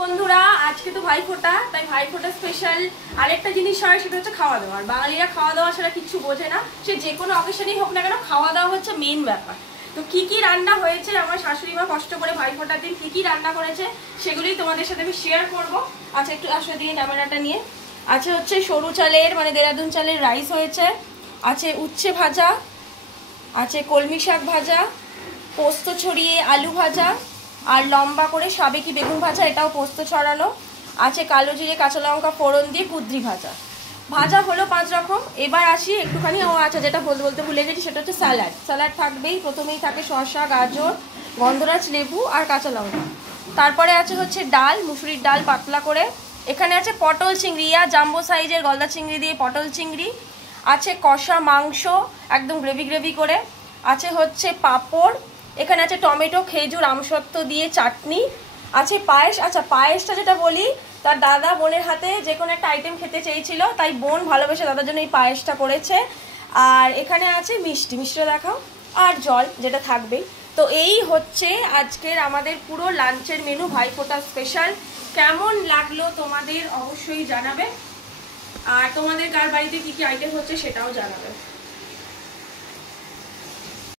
বন্ধুরা আজকে তো ভাইফোঁটা, তাই ভাইফোঁটা স্পেশাল আরেকটা জিনিস হয়, সেটা হচ্ছে খাওয়া দাওয়া। বাঙালিরা খাওয়া দাওয়া ছাড়া কিছু বোঝে না, সে যে কোনো অকেশনেই হোক না কেন খাওয়া দাওয়া হচ্ছে মেইন ব্যাপার। তো কি কি রান্না হয়েছে আমার শাশুড়ি মা কষ্ট করে ভাইফোঁটার দিন কি কি রান্না করেছে সেগুলোই তোমাদের সাথে আমি শেয়ার করবো। আচ্ছা একটু আসলে দিয়ে ক্যামেরাটা নিয়ে। আছে হচ্ছে সরু চালের মানে দেরাদুন চালের রাইস হয়েছে, আছে উচ্ছে ভাজা, আছে কলমি শাক ভাজা, পোস্ত ছড়িয়ে আলু ভাজা, আর লম্বা করে সাবেকি বেগুন ভাজা, এটাও পোস্ত ছড়ানো আছে, কালো জিরে কাঁচা লঙ্কা ফোড়ন দিয়ে কুদ্রি ভাজা। ভাজা হলো 5 রকম। এবার আসি একটুখানি আচ্ছা যেটা বলতে ভুলে গেছি সেটা হচ্ছে স্যালাড। স্যালাড থাকবেই, প্রথমেই থাকে শসা, গাজর, গন্ধরাজ লেবু আর কাঁচা লঙ্কা। তারপরে আছে হচ্ছে ডাল, মুসুরির ডাল পাতলা করে। এখানে আছে পটল চিংড়ি, জাম্বো সাইজের গলদা চিংড়ি দিয়ে পটল চিংড়ি। আছে কষা মাংস একদম গ্রেভি করে। আছে হচ্ছে পাঁপড়, এখানে আছে টমেটো খেজুর আমসত্ত্ব দিয়ে চাটনি, আছে পায়েস। আচ্ছা পায়েসটা যেটা বলি, তার দাদা বোনের হাতে যে কোনো একটা আইটেম খেতে চেয়েছিল, তাই বোন ভালোবেসে দাদার জন্য এই পায়েসটা করেছে। আর এখানে আছে মিষ্টিটা দেখাও, আর জল যেটা থাকবেই। তো এই হচ্ছে আজকের আমাদের পুরো লাঞ্চের মেনু, ভাইফোঁটা স্পেশাল। কেমন লাগলো তোমাদের অবশ্যই জানাবে, আর তোমাদের কার বাড়িতে কি কি আইটেম হচ্ছে সেটাও জানাবে।